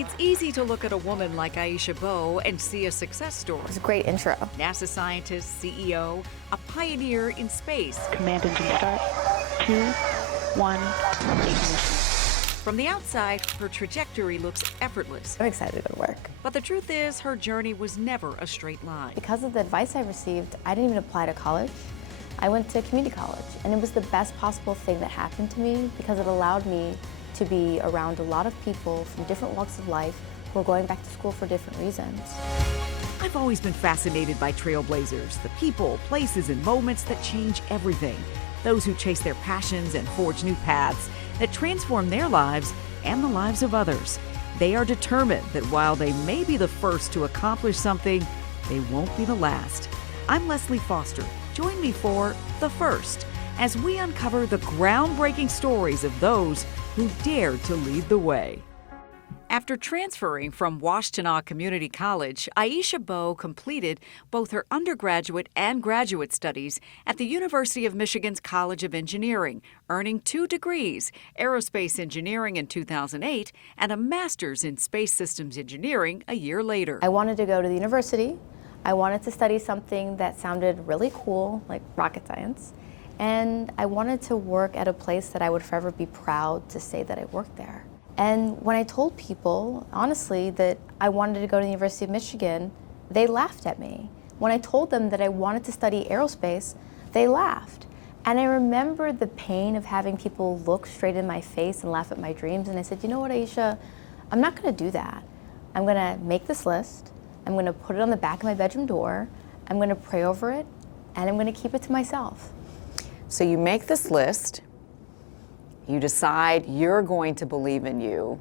It's easy to look at a woman like Aisha Bowe and see a success story. It's a great intro. NASA scientist, CEO, a pioneer in space. Command engine start. 2, 1, ignition. From the outside, her trajectory looks effortless. I'm excited to go to work. But the truth is, her journey was never a straight line. Because of the advice I received, I didn't even apply to college. I went to community college, and it was the best possible thing that happened to me because it allowed me to be around a lot of people from different walks of life who are going back to school for different reasons. I've always been fascinated by trailblazers, the people, places, and moments that change everything. Those who chase their passions and forge new paths that transform their lives and the lives of others. They are determined that while they may be the first to accomplish something, they won't be the last. I'm Lesli Foster. Join me for The First as we uncover the groundbreaking stories of those who dared to lead the way. After transferring from Washtenaw Community College, Aisha Bowe completed both her undergraduate and graduate studies at the University of Michigan's College of Engineering, earning 2 degrees, aerospace engineering in 2008 and a master's in space systems engineering a year later. I wanted to go to the university. I wanted to study something that sounded really cool, like rocket science. And I wanted to work at a place that I would forever be proud to say that I worked there. And when I told people, honestly, that I wanted to go to the University of Michigan, they laughed at me. When I told them that I wanted to study aerospace, they laughed. And I remember the pain of having people look straight in my face and laugh at my dreams. And I said, you know what, Aisha, I'm not gonna do that. I'm gonna make this list. I'm gonna put it on the back of my bedroom door. I'm gonna pray over it, and I'm gonna keep it to myself. So you make this list, you decide you're going to believe in you.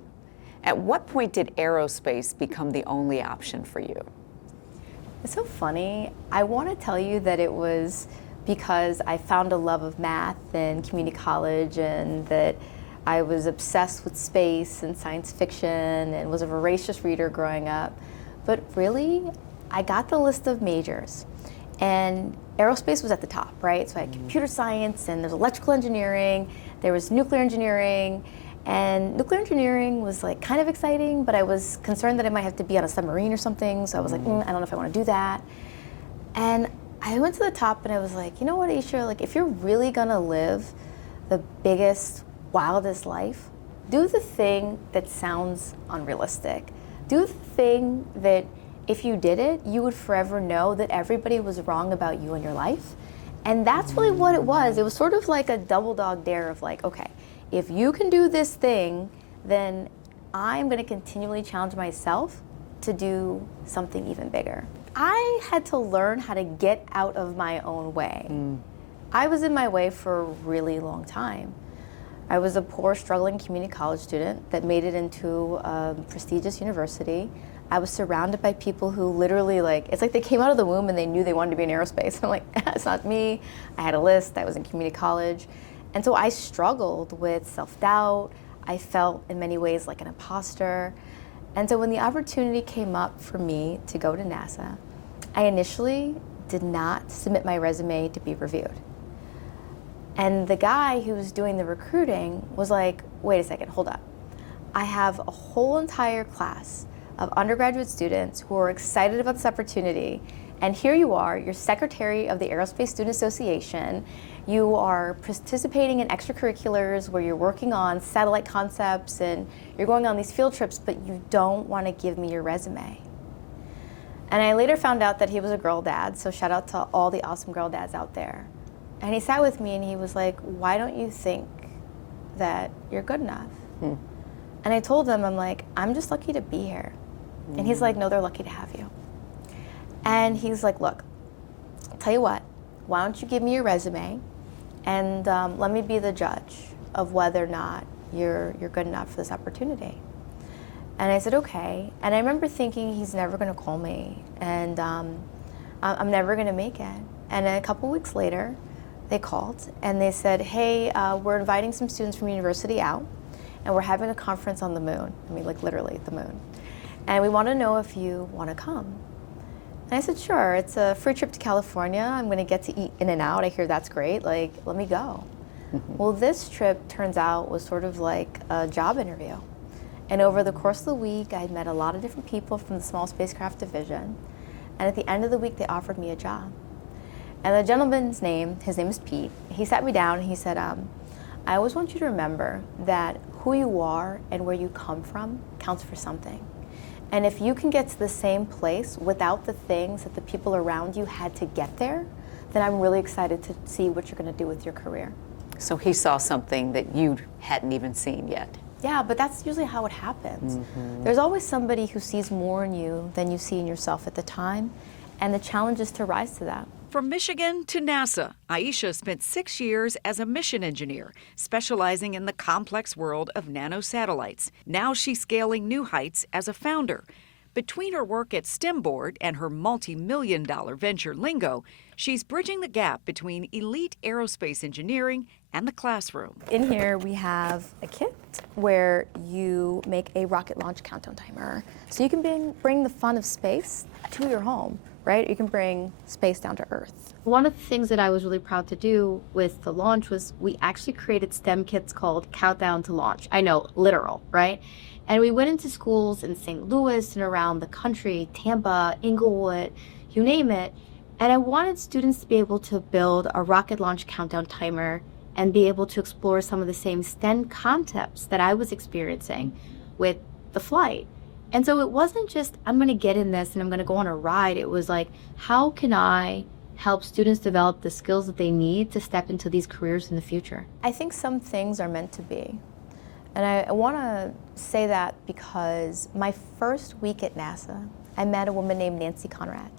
At what point did aerospace become the only option for you? It's so funny. I want to tell you that it was because I found a love of math in community college and that I was obsessed with space and science fiction and was a voracious reader growing up. But really, I got the list of majors. And aerospace was at the top, right? So I had computer science, and there's electrical engineering, there was nuclear engineering, and nuclear engineering was like kind of exciting, but I was concerned that I might have to be on a submarine or something, so I was like, I don't know if I want to do that. And I went to the top and I was like, you know what, Aisha, like if you're really gonna live the biggest, wildest life, do the thing that sounds unrealistic. Do the thing that if you did it, you would forever know that everybody was wrong about you and your life. And that's really what it was. It was sort of like a double dog dare of like, okay, if you can do this thing, then I'm gonna continually challenge myself to do something even bigger. I had to learn how to get out of my own way. I was in my way for a really long time. I was a poor, struggling community college student that made it into a prestigious university. I was surrounded by people who literally it's like they came out of the womb and they knew they wanted to be in aerospace. I'm like, it's not me. I had a list, I was in community college. And so I struggled with self-doubt. I felt in many ways like an imposter. And so when the opportunity came up for me to go to NASA, I initially did not submit my resume to be reviewed. And the guy who was doing the recruiting was like, wait a second, hold up. I have a whole entire class of undergraduate students who are excited about this opportunity. And here you are, you're secretary of the Aerospace Student Association. You are participating in extracurriculars where you're working on satellite concepts and you're going on these field trips, but you don't want to give me your resume. And I later found out that he was a girl dad, so shout out to all the awesome girl dads out there. And he sat with me and he was like, why don't you think that you're good enough? And I told him, I'm like, I'm just lucky to be here. And he's like, no, they're lucky to have you. And he's like, look, I'll tell you what, why don't you give me your resume and let me be the judge of whether or not you're good enough for this opportunity. And I said, okay. And I remember thinking, he's never gonna call me and I'm never gonna make it. And a couple weeks later, they called and they said, hey, we're inviting some students from university out and we're having a conference on the moon. I mean, like literally the moon. And we want to know if you want to come. And I said, sure, it's a free trip to California. I'm going to get to eat in and out. I hear that's great. Like, let me go. Well, this trip turns out was sort of like a job interview. And over the course of the week, I met a lot of different people from the small spacecraft division. And at the end of the week, they offered me a job. And the gentleman's name, his name is Pete, he sat me down and he said, I always want you to remember that who you are and where you come from counts for something. And if you can get to the same place without the things that the people around you had to get there, then I'm really excited to see what you're going to do with your career. So he saw something that you hadn't even seen yet. Yeah, but that's usually how it happens. There's always somebody who sees more in you than you see in yourself at the time, and the challenge is to rise to that. From Michigan to NASA, Aisha spent 6 years as a mission engineer, specializing in the complex world of nanosatellites. Now she's scaling new heights as a founder. Between her work at STEM Board and her multi-million-dollar venture Lingo, she's bridging the gap between elite aerospace engineering and the classroom. In here we have a kit where you make a rocket launch countdown timer. So you can bring the fun of space to your home, right? You can bring space down to Earth. One of the things that I was really proud to do with the launch was we actually created STEM kits called Countdown to Launch. I know, literal, right? And we went into schools in St. Louis and around the country, Tampa, Inglewood, you name it. And I wanted students to be able to build a rocket launch countdown timer and be able to explore some of the same STEM concepts that I was experiencing with the flight. And so it wasn't just, I'm going to get in this and I'm going to go on a ride. It was like, how can I help students develop the skills that they need to step into these careers in the future? I think some things are meant to be. And I want to say that because my first week at NASA, I met a woman named Nancy Conrad.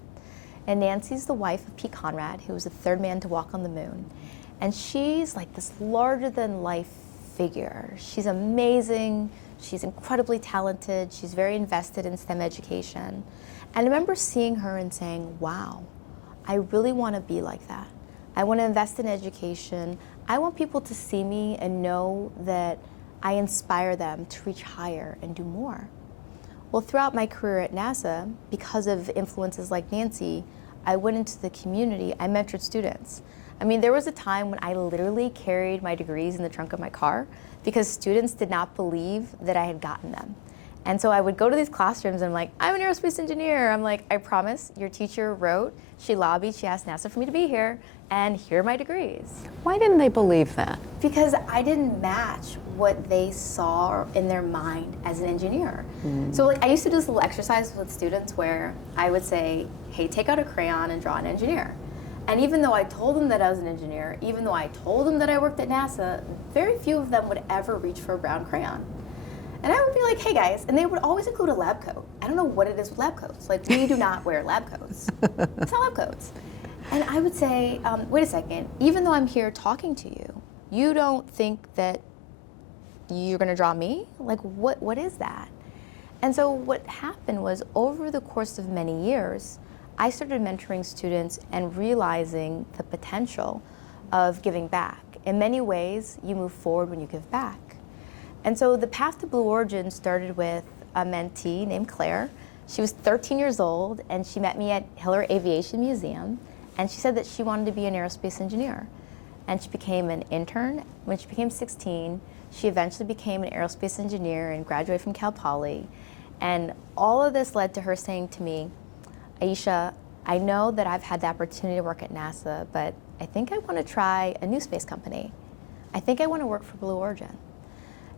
And Nancy's the wife of Pete Conrad, who was the third man to walk on the moon. And she's like this larger-than-life figure. She's amazing. She's incredibly talented. She's very invested in STEM education. And I remember seeing her and saying, wow, I really want to be like that. I want to invest in education. I want people to see me and know that I inspire them to reach higher and do more. Well, throughout my career at NASA, because of influences like Nancy, I went into the community, I mentored students. I mean, there was a time when I literally carried my degrees in the trunk of my car because students did not believe that I had gotten them. And so I would go to these classrooms and I'm like, I'm an aerospace engineer. I'm like, I promise, your teacher wrote, she lobbied, she asked NASA for me to be here, and here are my degrees. Why didn't they believe that? Because I didn't match what they saw in their mind as an engineer. So like I used to do this little exercise with students where I would say, hey, take out a crayon and draw an engineer. And even though I told them that I was an engineer, even though I told them that I worked at NASA, very few of them would ever reach for a brown crayon. And I would be like, hey guys, and they would always include a lab coat. I don't know what it is with lab coats. Like, we do not wear lab coats. It's not lab coats. And I would say, wait a second, even though I'm here talking to you, you don't think that you're gonna draw me? Like, what is that? And so what happened was, over the course of many years, I started mentoring students and realizing the potential of giving back. In many ways, you move forward when you give back. And so the path to Blue Origin started with a mentee named Claire. She was 13 years old, and she met me at Hiller Aviation Museum, and she said that she wanted to be an aerospace engineer. And she became an intern. When she became 16, she eventually became an aerospace engineer and graduated from Cal Poly. And all of this led to her saying to me, Aisha, I know that I've had the opportunity to work at NASA, but I think I want to try a new space company. I think I want to work for Blue Origin.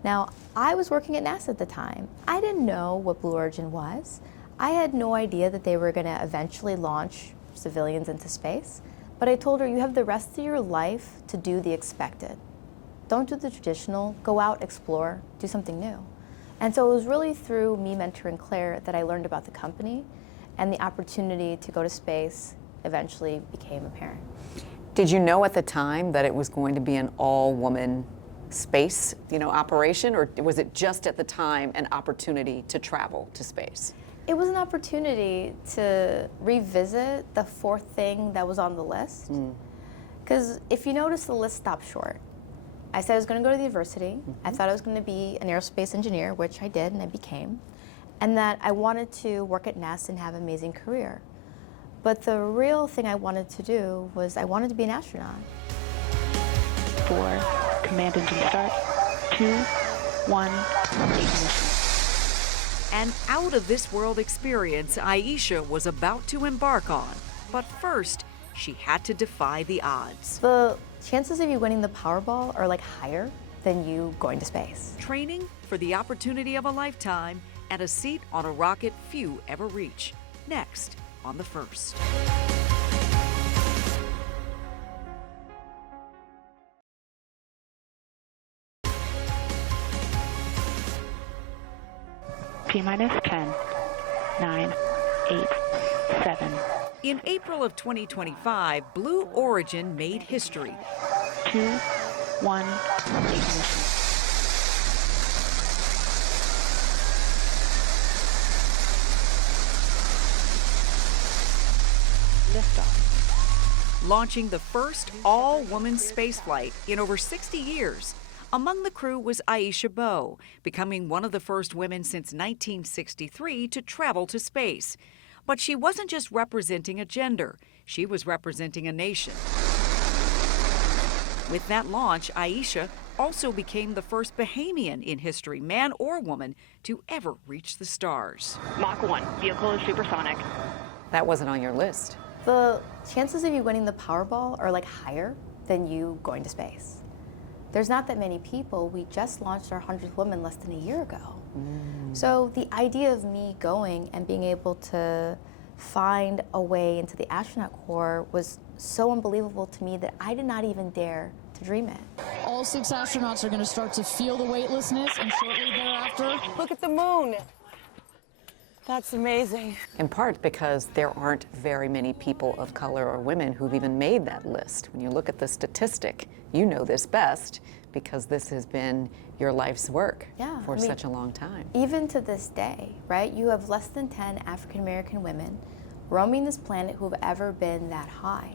Now, I was working at NASA at the time. I didn't know what Blue Origin was. I had no idea that they were going to eventually launch civilians into space. But I told her, you have the rest of your life to do the expected. Don't do the traditional, go out, explore, do something new. And so it was really through me mentoring Claire that I learned about the company, and the opportunity to go to space eventually became apparent. Did you know at the time that it was going to be an all-woman space, operation, or was it just at the time an opportunity to travel to space? It was an opportunity to revisit the fourth thing that was on the list. Because if you notice, the list stopped short. I said I was going to go to the university. I thought I was going to be an aerospace engineer, which I did and I became. And that I wanted to work at NASA and have an amazing career. But the real thing I wanted to do was I wanted to be an astronaut. 4, command engine start, 2, 1, ignition. An out-of-this-world experience Aisha was about to embark on. But first, she had to defy the odds. The chances of you winning the Powerball are like higher than you going to space. Training for the opportunity of a lifetime and a seat on a rocket few ever reach. Next on The First. T-minus 10, 9, 8, 7. In April of 2025, Blue Origin made history. 2, 1, ignition. Liftoff. Launching the first all-woman spaceflight in over 60 years. Among the crew was Aisha Bowe, becoming one of the first women since 1963 to travel to space. But she wasn't just representing a gender, she was representing a nation. With that launch, Aisha also became the first Bahamian in history, man or woman, to ever reach the stars. Mach 1, vehicle is supersonic. That wasn't on your list. The chances of you winning the Powerball are like higher than you going to space. There's not that many people. We just launched our 100th woman less than a year ago. So the idea of me going and being able to find a way into the astronaut corps was so unbelievable to me that I did not even dare to dream it. All 6 astronauts are going to start to feel the weightlessness, and shortly thereafter, Look at the moon. That's amazing. In part because there aren't very many people of color or women who've even made that list. When you look at the statistic, you know this best because this has been your life's work for such a long time. Even to this day, right? You have less than 10 African American women roaming this planet who have ever been that high.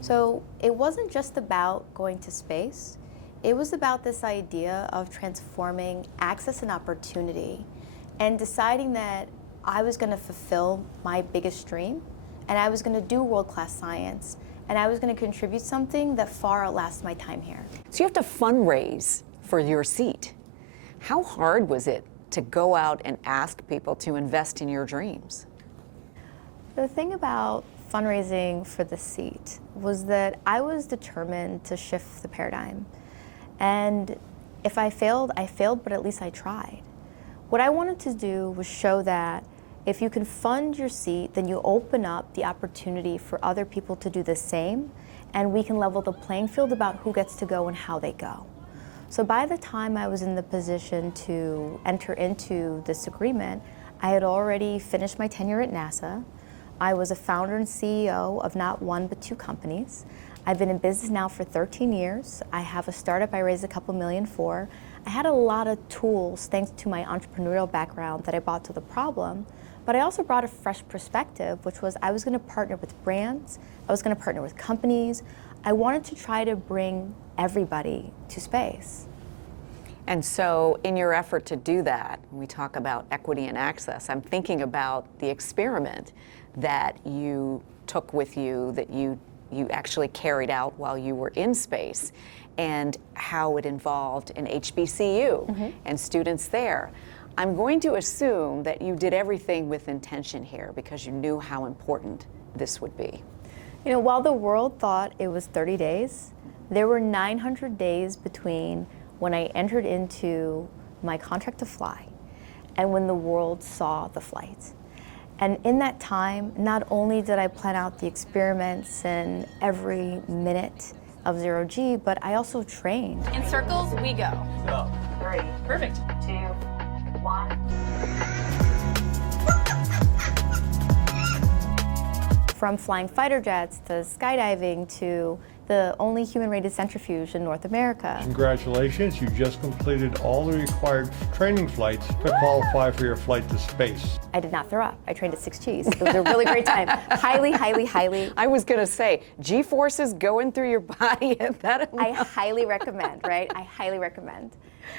So it wasn't just about going to space. It was about this idea of transforming access and opportunity and deciding that I was going to fulfill my biggest dream, and I was going to do world-class science, and I was going to contribute something that far outlasts my time here. So you have to fundraise for your seat. How hard was it to go out and ask people to invest in your dreams? The thing about fundraising for the seat was that I was determined to shift the paradigm. And if I failed, but at least I tried. What I wanted to do was show that if you can fund your seat, then you open up the opportunity for other people to do the same, and we can level the playing field about who gets to go and how they go. So by the time I was in the position to enter into this agreement, I had already finished my tenure at NASA. I was a founder and CEO of not one but 2 companies. I've been in business now for 13 years. I have a startup I raised a couple million for. I had a lot of tools thanks to my entrepreneurial background that I brought to the problem, but I also brought a fresh perspective, which was I was going to partner with brands, I was going to partner with companies. I wanted to try to bring everybody to space. And so in your effort to do that, when we talk about equity and access, I'm thinking about the experiment that you took with you, that you actually carried out while you were in space, and how it involved an HBCU and students there. I'm going to assume that you did everything with intention here because you knew how important this would be. You know, while the world thought it was 30 days, there were 900 days between when I entered into my contract to fly and when the world saw the flight. And in that time, not only did I plan out the experiments and every minute of 0G, but I also trained. In circles, we go. 3. Perfect. 2, 1. From flying fighter jets to skydiving to the only human-rated centrifuge in North America. Congratulations, you just completed all the required training flights to qualify for your flight to space. I did not throw up. I trained at 6Gs. It was a really great time. Highly, highly, highly. I was going to say, G-forces going through your body at that amount. I highly recommend, right? I highly recommend.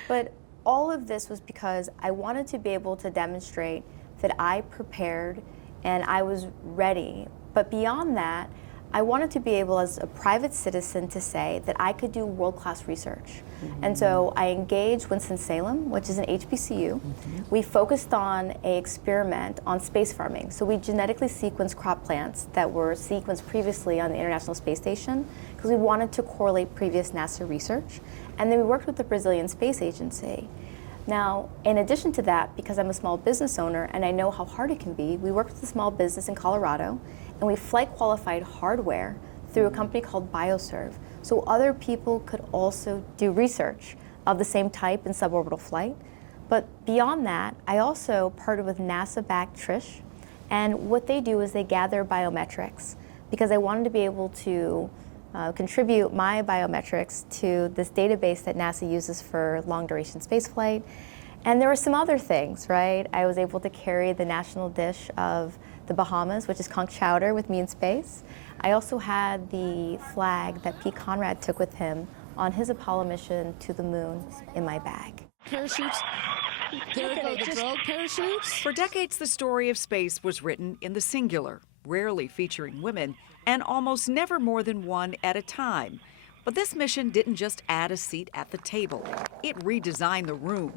But all of this was because I wanted to be able to demonstrate that I prepared and I was ready. But beyond that, I wanted to be able, as a private citizen, to say that I could do world-class research. And so I engaged Winston-Salem, which is an HBCU. We focused on an experiment on space farming. So we genetically sequenced crop plants that were sequenced previously on the International Space Station because we wanted to correlate previous NASA research. And then we worked with the Brazilian Space Agency. Now, in addition to that, because I'm a small business owner and I know how hard it can be, we worked with a small business in Colorado and we flight qualified hardware through a company called BioServe. So other people could also do research of the same type in suborbital flight. But beyond that, I also partnered with NASA-backed Trish, and what they do is they gather biometrics because I wanted to be able to contribute my biometrics to this database that NASA uses for long-duration spaceflight. And there were some other things, right? I was able to carry the national dish of the Bahamas, which is conch chowder, with me in space. I also had the flag that Pete Conrad took with him on his Apollo mission to the moon in my bag. Parachutes. There go the drogue parachutes. For decades, the story of space was written in the singular, rarely featuring women, and almost never more than one at a time. But this mission didn't just add a seat at the table. It redesigned the room.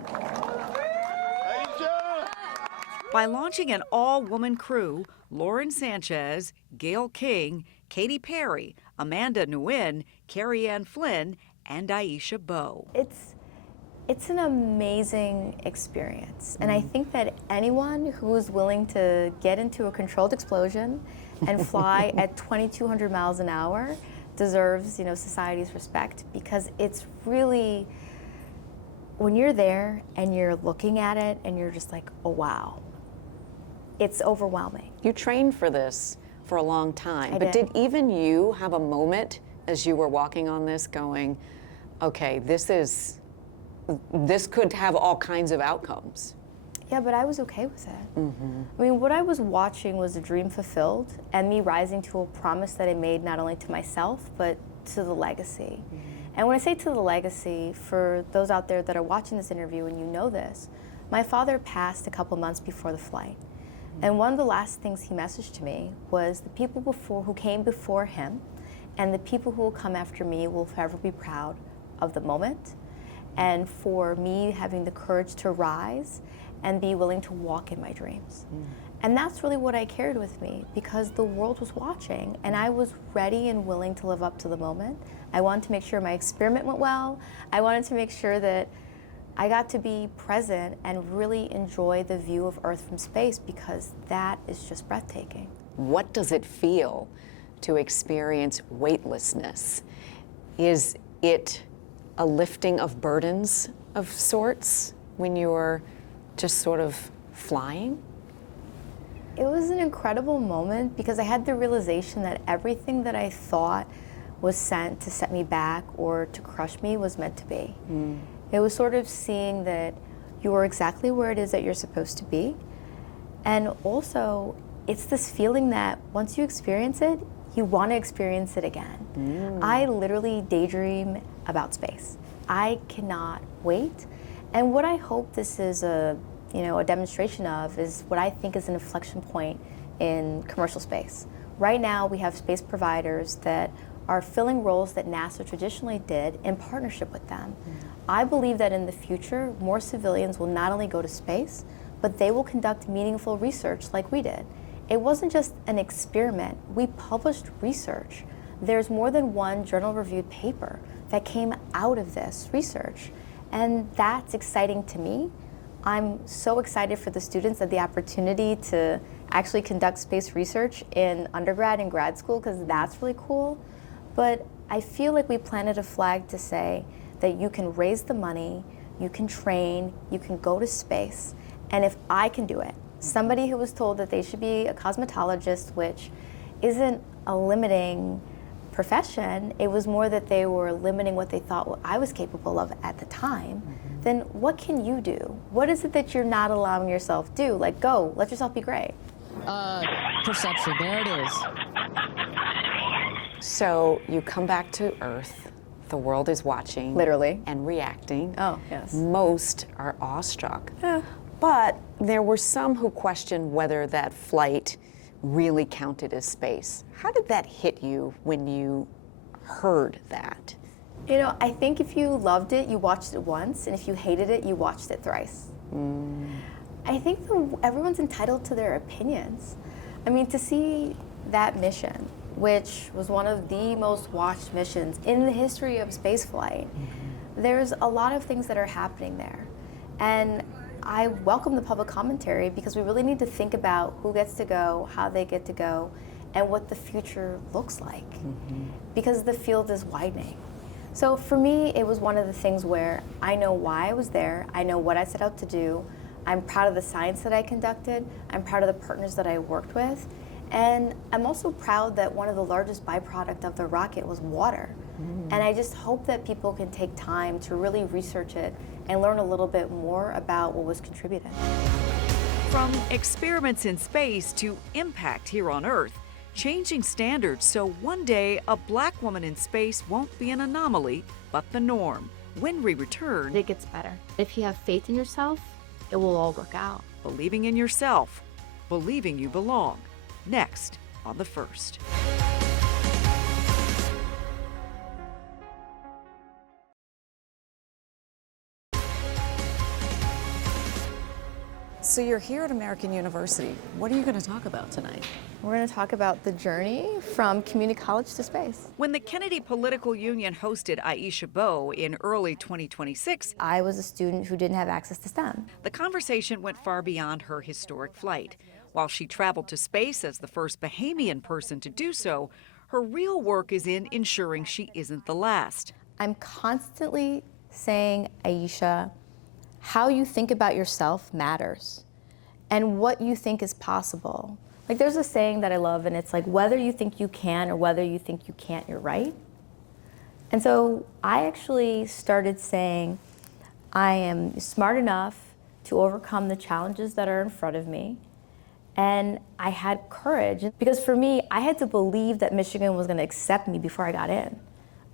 By launching an all-woman crew, Lauren Sanchez, Gail King, Katy Perry, Amanda Nguyen, Carrie Ann Flynn, and Aisha Bowe. It's an amazing experience. And I think that anyone who is willing to get into a controlled explosion and fly at 2,200 miles an hour deserves, society's respect, because it's really, when you're there and you're looking at it and you're just like, oh wow, it's overwhelming. You trained for this for a long time, but did even you have a moment as you were walking on this going, okay, this could have all kinds of outcomes? Yeah, but I was okay with it. I mean, what I was watching was a dream fulfilled and me rising to a promise that I made not only to myself, but to the legacy. And when I say to the legacy, for those out there that are watching this interview and you know this, my father passed a couple months before the flight. And one of the last things he messaged to me was the people who came before him and the people who will come after me will forever be proud of the moment and for me having the courage to rise and be willing to walk in my dreams. And that's really what I carried with me because the world was watching and I was ready and willing to live up to the moment. I wanted to make sure my experiment went well. I wanted to make sure that I got to be present and really enjoy the view of Earth from space because that is just breathtaking. What does it feel to experience weightlessness? Is it a lifting of burdens of sorts when you're just sort of flying? It was an incredible moment because I had the realization that everything that I thought was sent to set me back or to crush me was meant to be. It was sort of seeing that you are exactly where it is that you're supposed to be. And also, it's this feeling that once you experience it, you want to experience it again. I literally daydream about space. I cannot wait. And what I hope this is a demonstration of is what I think is an inflection point in commercial space. Right now, we have space providers that are filling roles that NASA traditionally did in partnership with them. I believe that in the future, more civilians will not only go to space, but they will conduct meaningful research like we did. It wasn't just an experiment. We published research. There's more than one journal-reviewed paper that came out of this research. And that's exciting to me. I'm so excited for the students that the opportunity to actually conduct space research in undergrad and grad school, because that's really cool. But I feel like we planted a flag to say that you can raise the money, you can train, you can go to space. And if I can do it, somebody who was told that they should be a cosmetologist, which isn't a limiting profession, it was more that they were limiting what they thought I was capable of at the time, then what can you do? What is it that you're not allowing yourself to do? Like, go, let yourself be great. Perception, there it is. So you come back to Earth, the world is watching. Literally. And reacting. Oh, yes. Most are awestruck. But there were some who questioned whether that flight really counted as space. How did that hit you when you heard that? You know, I think if you loved it, you watched it once, and if you hated it, you watched it thrice. I think everyone's entitled to their opinions. I mean, to see that mission, which was one of the most watched missions in the history of spaceflight, there's a lot of things that are happening there. And I welcome the public commentary because we really need to think about who gets to go, how they get to go, and what the future looks like. Because the field is widening. So for me, it was one of the things where I know why I was there, I know what I set out to do, I'm proud of the science that I conducted, I'm proud of the partners that I worked with, and I'm also proud that one of the largest byproduct of the rocket was water. And I just hope that people can take time to really research it and learn a little bit more about what was contributed. From experiments in space to impact here on Earth, changing standards so one day a Black woman in space won't be an anomaly, but the norm. When we return, It gets better. If you have faith in yourself, it will all work out. believing in yourself, believing you belong. Next on The First. So you're here at American University. What are you going to talk about tonight? We're going to talk about the journey from community college to space. When the Kennedy Political Union hosted Aisha Bowe in early 2026, I was a student who didn't have access to STEM. the conversation went far beyond her historic flight. While she traveled to space as the first Bahamian person to do so, her real work is in ensuring she isn't the last. I'm constantly saying, Aisha, how you think about yourself matters and what you think is possible. Like there's a saying that I love, and it's like, whether you think you can or whether you think you can't, you're right. And so I actually started saying, I am smart enough to overcome the challenges that are in front of me. And I had courage, because for me, I had to believe that Michigan was going to accept me before I got in.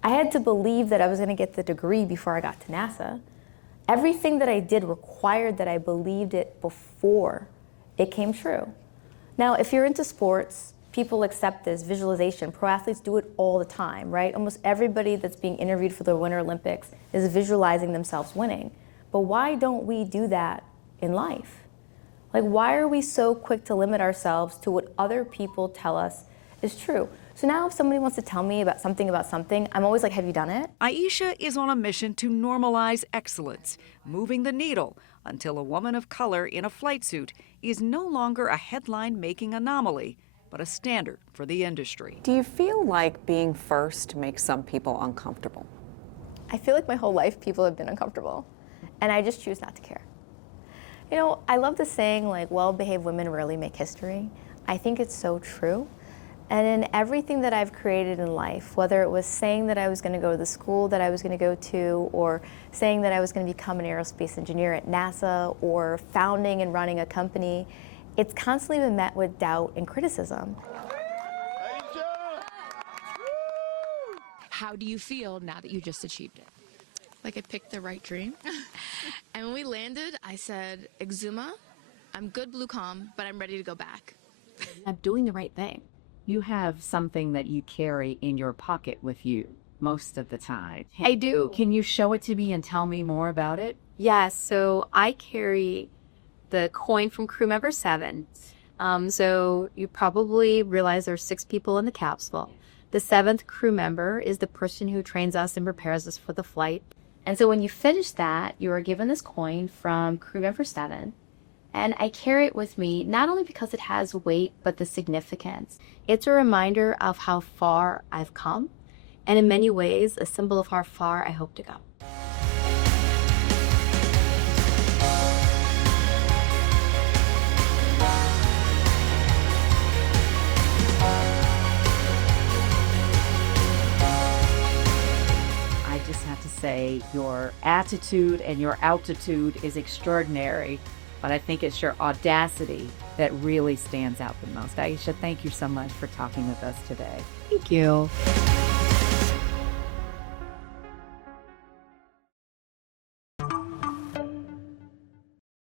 I had to believe that I was going to get the degree before I got to NASA. Everything that I did required that I believed it before it came true. Now, if you're into sports, people accept this visualization. Pro athletes do it all the time, right? Almost everybody that's being interviewed for the Winter Olympics is visualizing themselves winning. But why don't we do that in life? Like, why are we so quick to limit ourselves to what other people tell us is true? So now if somebody wants to tell me about something, I'm always like, have you done it? Aisha is on a mission to normalize excellence, moving the needle until a woman of color in a flight suit is no longer a headline-making anomaly, but a standard for the industry. Do you feel like being first makes some people uncomfortable? I feel like my whole life people have been uncomfortable, and I just choose not to care. You know, I love the saying, like, well-behaved women rarely make history. I think it's so true. And in everything that I've created in life, whether it was saying that I was going to go to the school that I was going to go to, or saying that I was going to become an aerospace engineer at NASA, or founding and running a company, it's constantly been met with doubt and criticism. How do you feel now that you just achieved it? Like I picked the right dream. And when we landed, I said, Exuma, I'm good blue comm, but I'm ready to go back. I'm doing the right thing. You have something that you carry in your pocket with you most of the time. I do. Can you show it to me and tell me more about it? Yes, so I carry the coin from crew member 7. So you probably realize there's 6 people in the capsule. The 7th crew member is the person who trains us and prepares us for the flight. And so when you finish that, you are given this coin from crew member 7. And I carry it with me, not only because it has weight, but the significance. It's a reminder of how far I've come, and in many ways, a symbol of how far I hope to go. I just have to say your attitude and your altitude is extraordinary, but I think it's your audacity that really stands out the most. Aisha, thank you so much for talking with us today. Thank you.